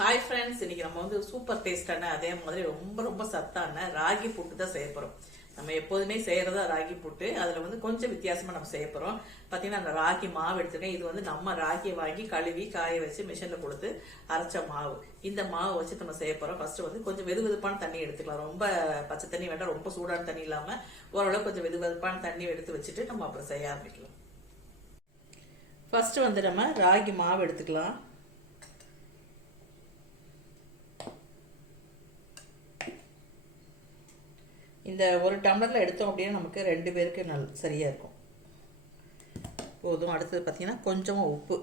Hi friends இன்னைக்கு நம்ம வந்து சூப்பர் டேஸ்டான அதே மாதிரி ரொம்ப ரொம்ப சத்தான ராகி புட்டு தான் செய்ய போறோம். நம்ம எப்போதுமே செய்யறதா ராகி புட்டு. அதுல வந்து கொஞ்சம் வித்தியாசமா நம்ம செய்ய போறோம். பாத்தீங்கன்னா அந்த ராகி மாவு எடுத்துருக்கேன். இது வந்து நம்ம ராகியை வாங்கி கழுவி காய வச்சு மிஷின்ல கொடுத்து அரைச்ச மாவு. இந்த மாவு வச்சு நம்ம செய்ய போறோம். ஃபர்ஸ்ட் வந்து கொஞ்சம் வெது வெதுப்பான தண்ணி எடுத்துக்கலாம். ரொம்ப பச்சை தண்ணி வேண்டாம். ரொம்ப சூடான தண்ணி இல்லாம ஓரளவு கொஞ்சம் வெது வெதுப்பான தண்ணி எடுத்து வச்சுட்டு நம்ம அப்புறம் செய்ய ஆரம்பிக்கலாம். ஃபர்ஸ்ட் வந்து நம்ம ராகி மாவு எடுத்துக்கலாம். இந்த ஒரு டம்ளரில் எடுத்தோம் அப்படின்னா நமக்கு ரெண்டு பேருக்கு நல் சரியாக இருக்கும். போதும். அடுத்தது பார்த்திங்கன்னா கொஞ்சமாக உப்பு.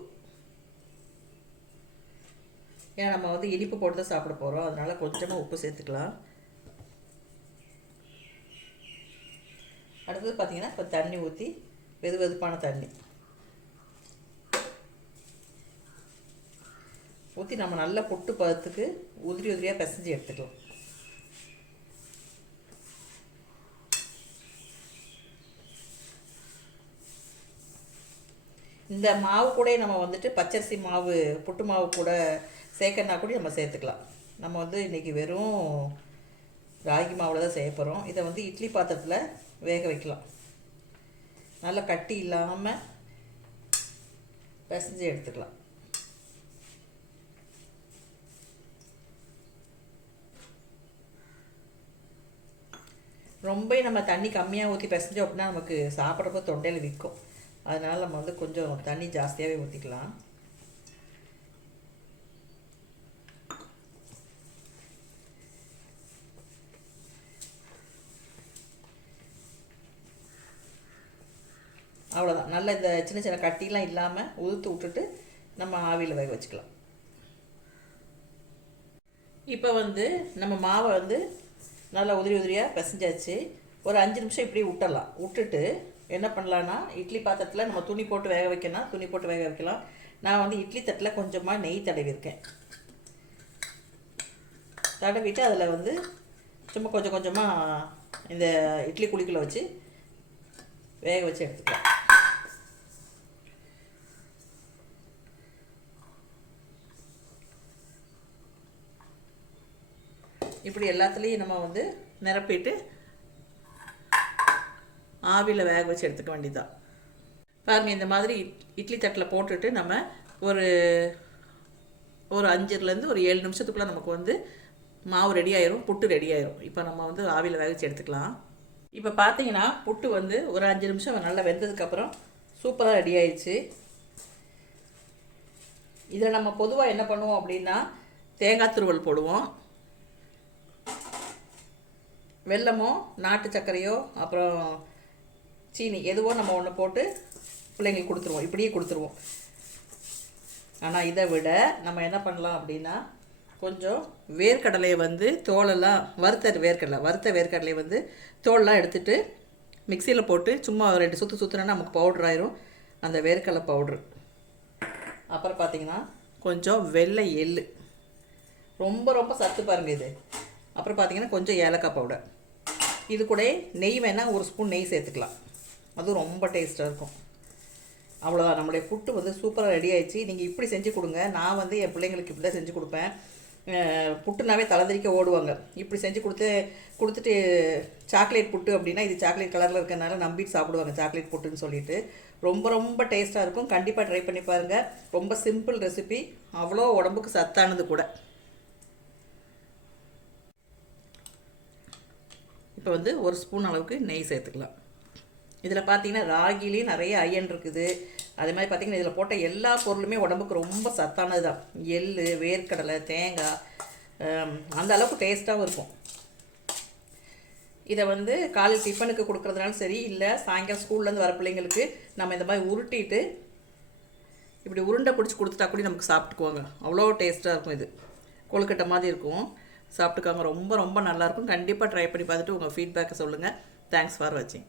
ஏன்னா நம்ம வந்து இனிப்பு போட்டு தான் சாப்பிட போகிறோம் அதனால் கொஞ்சமாக உப்பு சேர்த்துக்கலாம். அடுத்தது பார்த்திங்கன்னா இப்போ தண்ணி ஊற்றி வெது வெதுப்பான தண்ணி. ஊற்றி நம்ம நல்லா புட்டு பதத்துக்கு உதிரி உதிரியாக பிசைஞ்சு எடுத்துக்கலாம். இந்த மாவு கூட நம்ம வந்துட்டு பச்சரிசி மாவு புட்டு மாவு கூட சேர்க்கறனா கூட நம்ம சேர்த்துக்கலாம். நம்ம வந்து இன்றைக்கி வெறும் ராகி மாவில் தான் செய்ய போகிறோம் இதை வந்து இட்லி பாத்திரத்தில் வேக வைக்கலாம். நல்லா கட்டி இல்லாமல் பிசைஞ்சு எடுத்துக்கலாம். ரொம்ப நம்ம தண்ணி கம்மியாக ஊற்றி பிசைஞ்சோம் அப்படின்னா நமக்கு சாப்பிட்றப்ப தொண்டையில் விற்கும் அதனால் நம்ம வந்து கொஞ்சம் தண்ணி ஜாஸ்தியாகவே ஊற்றிக்கலாம் அவ்வளோதான் நல்ல இந்த சின்ன சின்ன கட்டிலாம் இல்லாமல் உதுத்து விட்டுட்டு நம்ம ஆவியில் வேக வச்சுக்கலாம். இப்போ வந்து நம்ம மாவை வந்து நல்லா உதிரி உதிரியாக பிசைஞ்சாச்சு. ஒரு அஞ்சு நிமிஷம் இப்படி விட்டலாம் விட்டுட்டு என்ன பண்ணலான்னா இட்லி பாத்திரத்தில் நம்ம துணி போட்டு வேக வைக்கணும் துணி போட்டு வேக வைக்கலாம். நான் வந்து இட்லி தட்டில் கொஞ்சமாக நெய் தடவிருக்கேன் தடவிட்டு அதில் வந்து சும்மா கொஞ்சம் கொஞ்சமாக இந்த இட்லி குழிக்குள்ள வச்சு வேக வச்சு எடுத்துக்கலாம். இப்படி எல்லாத்துலேயும் நம்ம வந்து நிரப்பிட்டு ஆவியில் வேக வச்சு எடுத்துக்க வேண்டியதான் பாருங்கள் இந்த மாதிரி இட்லி தட்டில் போட்டுட்டு நம்ம ஒரு ஒரு அஞ்சுலேருந்து ஒரு ஏழு நிமிஷத்துக்குள்ளே நமக்கு வந்து மாவு ரெடி ஆயிரும் புட்டு ரெடி ஆயிரும். இப்போ நம்ம வந்து ஆவியில் வேக வச்சு எடுத்துக்கலாம். இப்போ பார்த்தீங்கன்னா புட்டு வந்து ஒரு அஞ்சு நிமிஷம் நல்லா வெந்ததுக்கப்புறம் சூப்பராக ரெடி ஆயிடுச்சு. இதில் நம்ம பொதுவாக என்ன பண்ணுவோம் அப்படின்னா தேங்காய் துருவல் போடுவோம். வெல்லமோ நாட்டு சர்க்கரையோ அப்புறம் சீனி எதுவோ நம்ம ஒன்று போட்டு பிள்ளைங்களுக்கு கொடுத்துருவோம். இப்படியே கொடுத்துருவோம். ஆனால் இதை விட நம்ம என்ன பண்ணலாம் அப்படின்னா கொஞ்சம் வேர்க்கடலையை வந்து தோலெல்லாம் வறுத்த வேர்க்கடலை வறுத்த வேர்க்கடலையை வந்து தோலெலாம் எடுத்துகிட்டு மிக்சியில் போட்டு சும்மா ரெண்டு சுற்று சுற்றுனா நமக்கு பவுட்ரு ஆயிரும். அந்த வேர்க்கடலை பவுட்ரு அப்புறம் பார்த்திங்கன்னா கொஞ்சம் வெள்ளை எள்ளு. ரொம்ப ரொம்ப சத்து பாருங்கள் இது. அப்புறம் பார்த்திங்கன்னா கொஞ்சம் ஏலக்காய் பவுடர் இது கூட நெய் வேணால் ஒரு ஸ்பூன் நெய் சேர்த்துக்கலாம். அதுவும் ரொம்ப டேஸ்ட்டாக இருக்கும். அவ்வளோதான் நம்மளுடைய புட்டு வந்து சூப்பராக ரெடி ஆயிடுச்சு. நீங்கள் இப்படி செஞ்சு கொடுங்க. நான் வந்து என் பிள்ளைங்களுக்கு இப்படி தான் செஞ்சு கொடுப்பேன். புட்டுனாவே தலைதறிக்க ஓடுவாங்க. இப்படி செஞ்சு கொடுத்து கொடுத்துட்டு சாக்லேட் புட்டு அப்படின்னா இது சாக்லேட் கலரில் இருக்கிறனால நம்பிட்டு சாப்பிடுவாங்க சாக்லேட் புட்டுன்னு சொல்லிட்டு. ரொம்ப ரொம்ப டேஸ்ட்டாக இருக்கும். கண்டிப்பாக ட்ரை பண்ணி பாருங்கள் ரொம்ப சிம்பிள் ரெசிபி அவ்வளோ உடம்புக்கு சத்தானது கூட. இப்போ வந்து ஒரு ஸ்பூன் அளவுக்கு நெய் சேர்த்துக்கலாம். இதில் பார்த்தீங்கன்னா ராகிலேயே நிறைய அயன் இருக்குது. அதே மாதிரி பார்த்திங்கன்னா இதில் போட்ட எல்லா பொருளுமே உடம்புக்கு ரொம்ப சத்தானது தான் எள் வேர்க்கடலை தேங்காய் அந்த அளவுக்கு டேஸ்ட்டாகவும் இருக்கும். இதை வந்து காலையில் டிஃபனுக்கு கொடுக்குறதுனாலும் சரி இல்லை சாயங்காலம் ஸ்கூல்லேருந்து வர பிள்ளைங்களுக்கு நம்ம இந்த மாதிரி உருட்டிட்டு இப்படி உருண்டை பிடிச்சி கொடுத்துட்டா கூட நமக்கு சாப்பிட்டுக்குவாங்க. அவ்வளோ டேஸ்ட்டாக இருக்கும் இது. கொழுக்கட்டை மாதிரி இருக்கும். சாப்பிட்டுக்காங்க. ரொம்ப ரொம்ப நல்லாயிருக்கும் கண்டிப்பாக ட்ரை பண்ணி பார்த்துட்டு உங்கள் ஃபீட்பேக்கை சொல்லுங்கள் தேங்க்ஸ் ஃபார் வாட்சிங்